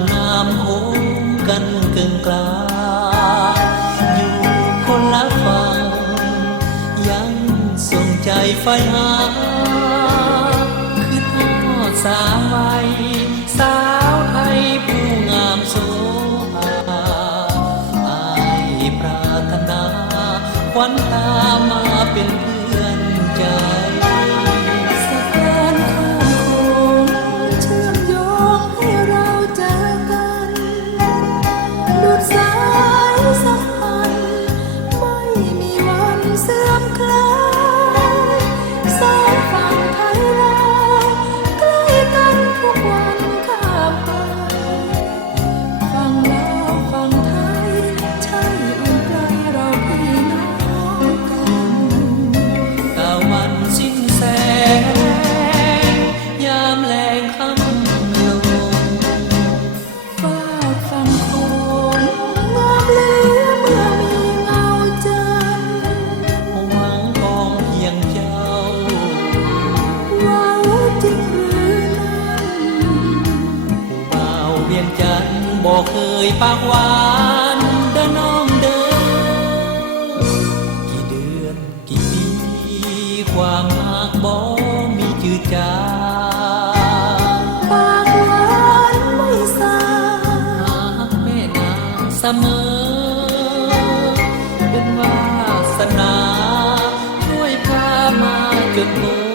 ำน้ำโขงกันกึ่งกลางอยู่คนละฝั่งยังส่งใจไฟหาคือทอดสาวไว้สาวไทยผู้งามโสภาอายปรารถนาควันตามาเป็นเพื่อนใจบอกเคยปากหวานเดินน้องเดินกี่เดือนกี่ปีความหักบ่มีจืดจางปากหวานไม่สาหักแม่นางเสมอเป็นวาสนาช่วยพามาจนมุ